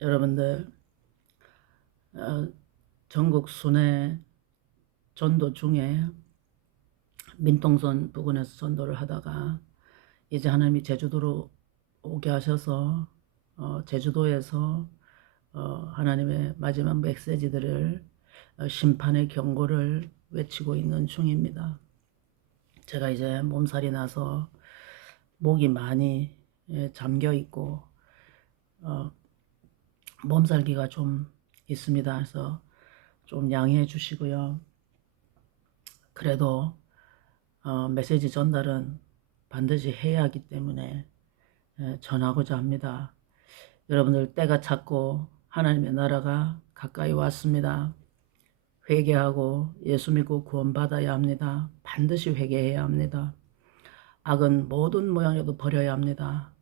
여러분들 어, 전국 순회 전도 중에 민통선 부근에서 전도를 하다가 이제 하나님이 제주도로 오게 하셔서 제주도에서 하나님의 마지막 메시지들을 심판의 경고를 외치고 있는 중입니다. 제가 이제 몸살이 나서 목이 많이 잠겨 있고 몸살기가 좀 있습니다. 그래서 좀 양해해 주시고요. 그래도 메시지 전달은 반드시 해야 하기 때문에 전하고자 합니다. 여러분들 때가 찼고 하나님의 나라가 가까이 왔습니다. 회개하고 예수 믿고 구원받아야 합니다. 반드시 회개해야 합니다. 악은 모든 모양에도 버려야 합니다.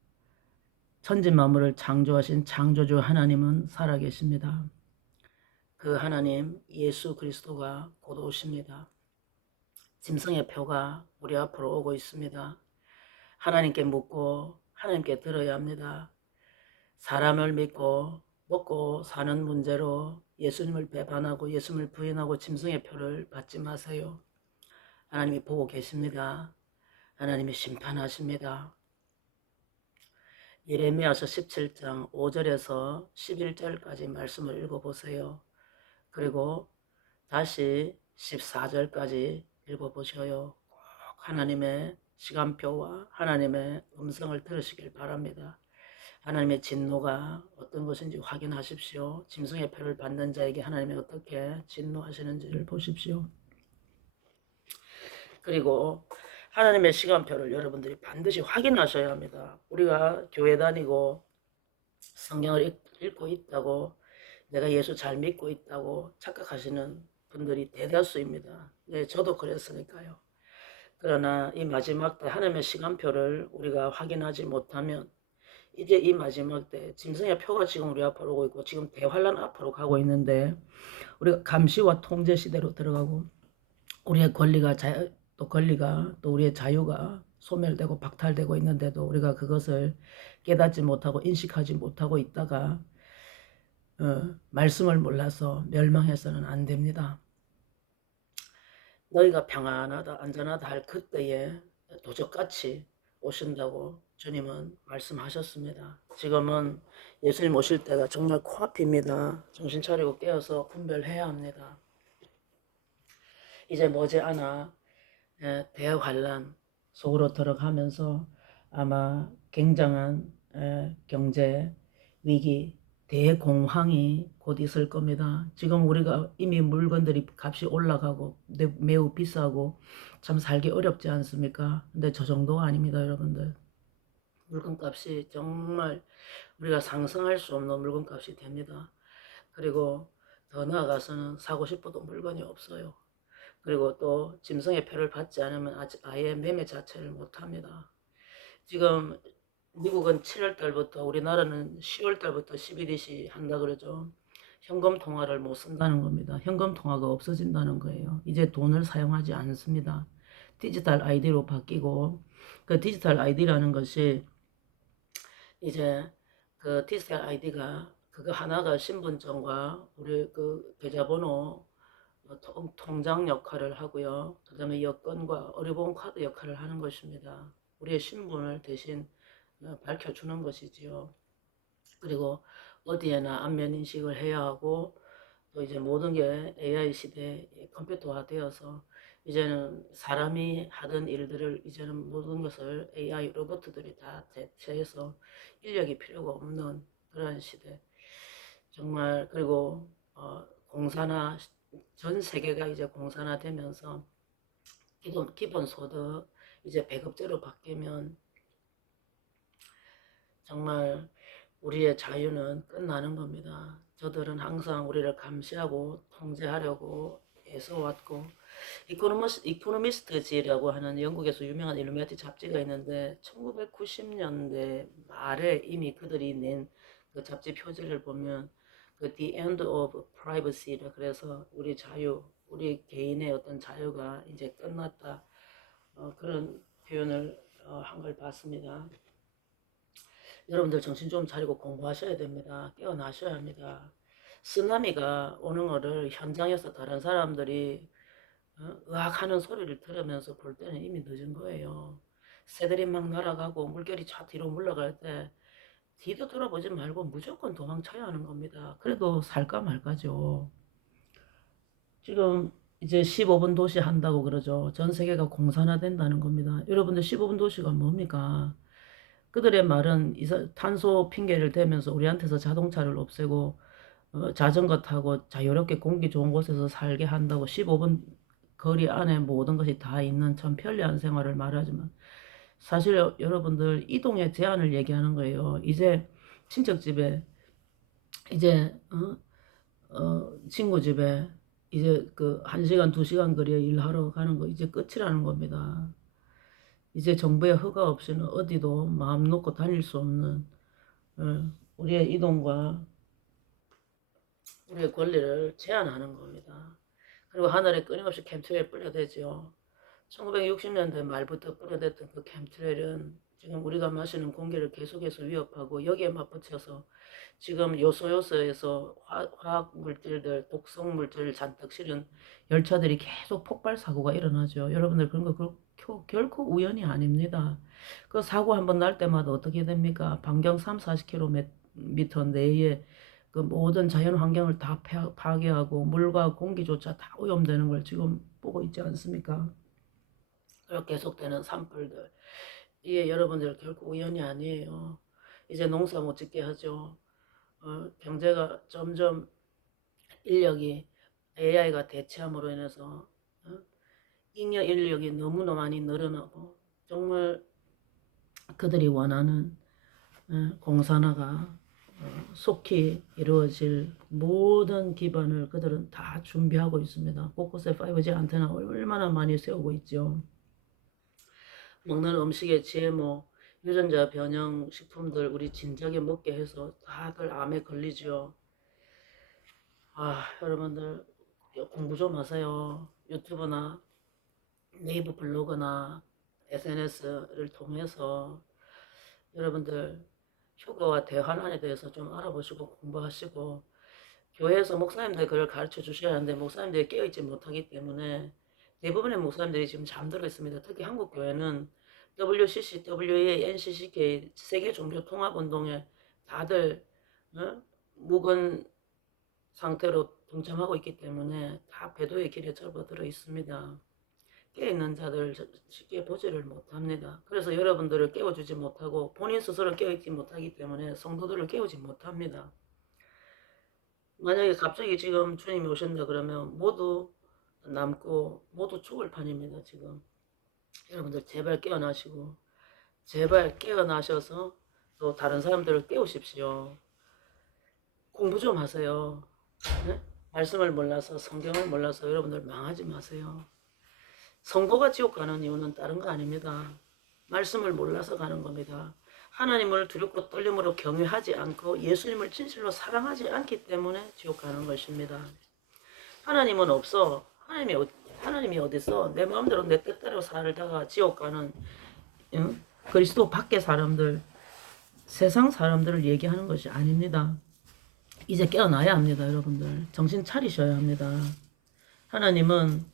천지 만물을 창조하신 창조주 하나님은 살아계십니다. 그 하나님 예수 그리스도가 곧 오십니다. 짐승의 표가 우리 앞으로 오고 있습니다. 하나님께 묻고 하나님께 들어야 합니다. 사람을 믿고 먹고 사는 문제로 예수님을 배반하고 예수님을 부인하고 짐승의 표를 받지 마세요. 하나님이 보고 계십니다. 하나님이 심판하십니다. 예레미야서 17장 5절에서 11절까지 말씀을 읽어보세요. 그리고 다시 14절까지 읽어보셔요. 꼭 하나님의 시간표와 하나님의 음성을 들으시길 바랍니다. 하나님의 진노가 어떤 것인지 확인하십시오. 짐승의 표를 받는 자에게 하나님이 어떻게 진노하시는지를 보십시오. 그리고 하나님의 시간표를 여러분들이 반드시 확인하셔야 합니다. 우리가 교회 다니고 성경을 읽고 있다고 내가 예수 잘 믿고 있다고 착각하시는 분들이 대다수입니다. 네, 저도 그랬으니까요. 그러나 이 마지막 때 하나님의 시간표를 우리가 확인하지 못하면 이제 이 마지막 때 짐승의 표가 지금 우리 앞으로 오고 있고 지금 대환란 앞으로 가고 있는데 우리가 감시와 통제 시대로 들어가고 우리의 권리가 또 우리의 자유가 소멸되고 박탈되고 있는데도 우리가 그것을 깨닫지 못하고 인식하지 못하고 있다가 말씀을 몰라서 멸망해서는 안 됩니다. 너희가 평안하다 안전하다 할 그때에 도적같이 오신다고 주님은 말씀하셨습니다. 지금은 예수님 오실 때가 정말 코앞입니다. 정신 차리고 깨어서 분별해야 합니다. 이제 머지않아 대환란 속으로 들어가면서 아마 굉장한 경제 위기, 대공황이 곧 있을 겁니다. 지금 우리가 이미 물건들이 값이 올라가고 매우 비싸고 참 살기 어렵지 않습니까? 근데 저 정도가 아닙니다, 여러분들. 물건값이 정말 우리가 상상할 수 없는 물건값이 됩니다. 그리고 더 나아가서는 사고 싶어도 물건이 없어요. 그리고 또 짐승의 표를 받지 않으면 아예 매매 자체를 못합니다. 지금 미국은 7월 달부터 우리나라는 10월 달부터 11일시 한다 그러죠. 현금 통화를 못 쓴다는 겁니다. 현금 통화가 없어진다는 거예요. 이제 돈을 사용하지 않습니다. 디지털 아이디로 바뀌고 그 디지털 아이디라는 것이 이제 그 디지털 아이디가 그거 하나가 신분증과 우리 그 계좌번호 통장 역할을 하고요. 그 다음에 여권과 의료보험 카드 역할을 하는 것입니다. 우리의 신분을 대신 밝혀주는 것이지요. 그리고 어디에나 안면 인식을 해야 하고 또 이제 모든 게 AI 시대에 컴퓨터화 되어서 이제는 사람이 하던 일들을 이제는 모든 것을 AI 로봇들이 다 대체해서 인력이 필요가 없는 그런 시대. 정말 그리고 공산화 전 세계가 이제 공산화되면서 기본소득 이제 배급제로 바뀌면 정말 우리의 자유는 끝나는 겁니다. 저들은 항상 우리를 감시하고 통제하려고 애써왔고 이코노미스트지라고 하는 영국에서 유명한 일루미나티 잡지가 있는데 1990년대 말에 이미 그들이 낸 그 잡지 표지를 보면 그 The End of Privacy라 그래서 우리 자유, 우리 개인의 어떤 자유가 이제 끝났다 그런 표현을 한 걸 봤습니다. 여러분들 정신 좀 차리고 공부하셔야 됩니다. 깨어나셔야 합니다. 쓰나미가 오는 거를 현장에서 다른 사람들이 으악하는 소리를 들으면서 볼 때는 이미 늦은 거예요. 새들이 막 날아가고 물결이 차 뒤로 물러갈 때 뒤도 돌아보지 말고 무조건 도망쳐야 하는 겁니다. 그래도 살까 말까죠. 지금 이제 15분 도시 한다고 그러죠. 전 세계가 공산화된다는 겁니다. 여러분들 15분 도시가 뭡니까? 그들의 말은 탄소 핑계를 대면서 우리한테서 자동차를 없애고 자전거 타고 자유롭게 공기 좋은 곳에서 살게 한다고 15분 거리 안에 모든 것이 다 있는 참 편리한 생활을 말하지만 사실 여러분들 이동의 제한을 얘기하는 거예요. 이제 친척집에 이제 친구 집에 이제 그 1시간 2시간 거리에 일하러 가는 거 이제 끝이라는 겁니다. 이제 정부의 허가 없이는 어디도 마음 놓고 다닐 수 없는 우리의 이동과 우리의 권리를 제한하는 겁니다. 그리고 하늘에 끊임없이 캠트레일 뿌려대죠. 1960년대 말부터 뿌려댔던 그 캠트레일은 지금 우리가 마시는 공기를 계속해서 위협하고 여기에 맞붙여서 지금 요소요소에서 화학 물질들, 독성 물질을 잔뜩 실은 열차들이 계속 폭발 사고가 일어나죠. 여러분들 그런 거 결코 우연이 아닙니다. 그 사고 한번 날 때마다 어떻게 됩니까? 반경 3, 40km 내에 그 모든 자연 환경을 다 파괴하고 물과 공기조차 다 오염되는 걸 지금 보고 있지 않습니까? 그렇게 계속되는 산불들. 이게 여러분들 결코 우연이 아니에요. 이제 농사 못 짓게 하죠. 경제가 점점 인력이 AI가 대체함으로 인해서 잉여 인력이 너무나 많이 늘어나고 정말 그들이 원하는 공산화가 속히 이루어질 모든 기반을 그들은 다 준비하고 있습니다. 곳곳에 5G 안테나 얼마나 많이 세우고 있죠. 먹는 음식에 GMO, 유전자 변형 식품들 우리 진작에 먹게 해서 다들 암에 걸리죠. 여러분들 공부 좀 하세요. 유튜브나 네이버 블로그나 SNS를 통해서 여러분들 휴거와 대환란에 대해서 좀 알아보시고 공부하시고 교회에서 목사님들 그걸 가르쳐 주셔야 하는데 목사님들이 깨어있지 못하기 때문에 대부분의 목사님들이 지금 잠들어 있습니다. 특히 한국 교회는 WCC, WA, NCCK 세계종교통합운동에 다들 묵은 상태로 동참하고 있기 때문에 다 배도의 길에 접어들어 있습니다. 깨어있는 자들 쉽게 보지를 못합니다. 그래서 여러분들을 깨워주지 못하고 본인 스스로 깨어있지 못하기 때문에 성도들을 깨우지 못합니다. 만약에 갑자기 지금 주님이 오신다 그러면 모두 남고 모두 죽을 판입니다. 지금 여러분들 제발 깨어나시고 제발 깨어나셔서 또 다른 사람들을 깨우십시오. 공부 좀 하세요. 네? 말씀을 몰라서 성경을 몰라서 여러분들 망하지 마세요. 성도가 지옥 가는 이유는 다른 거 아닙니다. 말씀을 몰라서 가는 겁니다. 하나님을 두렵고 떨림으로 경외하지 않고 예수님을 진실로 사랑하지 않기 때문에 지옥 가는 것입니다. 하나님은 없어. 하나님이 어딨어? 내 마음대로 내 뜻대로 살다가 지옥 가는 그리스도 밖의 사람들, 세상 사람들을 얘기하는 것이 아닙니다. 이제 깨어나야 합니다, 여러분들. 정신 차리셔야 합니다. 하나님은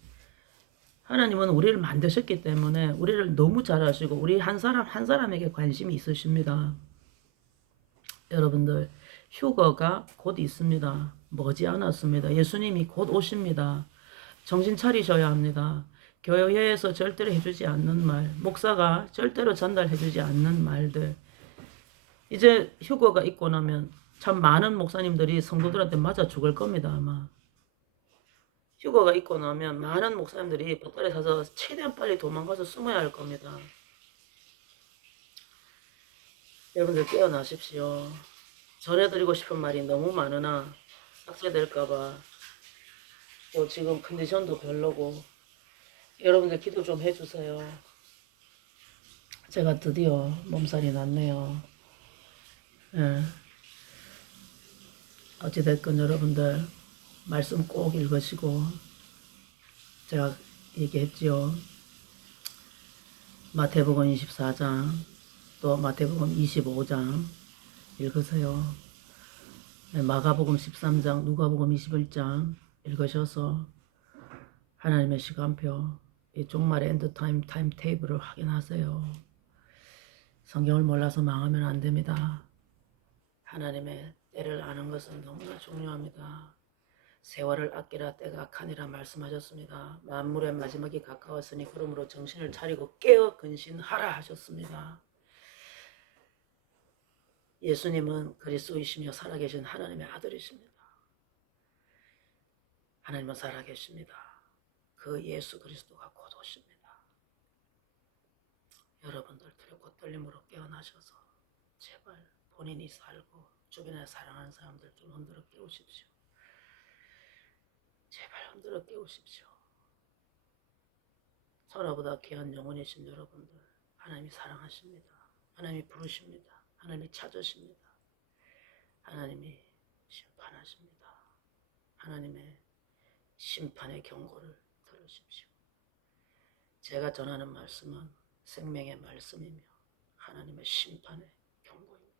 우리를 만드셨기 때문에 우리를 너무 잘 아시고 우리 한 사람 한 사람에게 관심이 있으십니다. 여러분들 휴거가 곧 있습니다. 머지않았습니다. 예수님이 곧 오십니다. 정신 차리셔야 합니다. 교회에서 절대로 해주지 않는 말, 목사가 절대로 전달해주지 않는 말들. 이제 휴거가 있고 나면 참 많은 목사님들이 성도들한테 맞아 죽을 겁니다. 아마. 휴거가 있고 나면 많은 목사님들이 보따리 사서 최대한 빨리 도망가서 숨어야 할 겁니다. 여러분들 깨어나십시오. 전해드리고 싶은 말이 너무 많으나 삭제될까봐 또 지금 컨디션도 별로고 여러분들 기도 좀 해주세요. 제가 드디어 몸살이 났네요. 예. 어찌됐건 여러분들 말씀 꼭 읽으시고 제가 얘기했지요. 마태복음 24장 또 마태복음 25장 읽으세요. 마가복음 13장, 누가복음 21장 읽으셔서 하나님의 시간표, 이 종말의 엔드타임 타임테이블을 확인하세요. 성경을 몰라서 망하면 안 됩니다. 하나님의 때를 아는 것은 너무나 중요합니다. 세월을 아끼라 때가 악하니라 말씀하셨습니다. 만물의 마지막이 가까웠으니 그러므로 정신을 차리고 깨어 근신하라 하셨습니다. 예수님은 그리스도이시며 살아계신 하나님의 아들이십니다. 하나님은 살아계십니다. 그 예수 그리스도가 곧 오십니다. 여러분들 두렵고 떨림으로 깨어나셔서 제발 본인이 살고 주변에 사랑하는 사람들 좀 흔들어 깨우십시오. 제발 흔들어 깨우십시오. 천하보다 귀한 영혼이신 여러분들, 하나님이 사랑하십니다. 하나님이 부르십니다. 하나님이 찾으십니다. 하나님이 심판하십니다. 하나님의 심판의 경고를 들으십시오. 제가 전하는 말씀은 생명의 말씀이며 하나님의 심판의 경고입니다.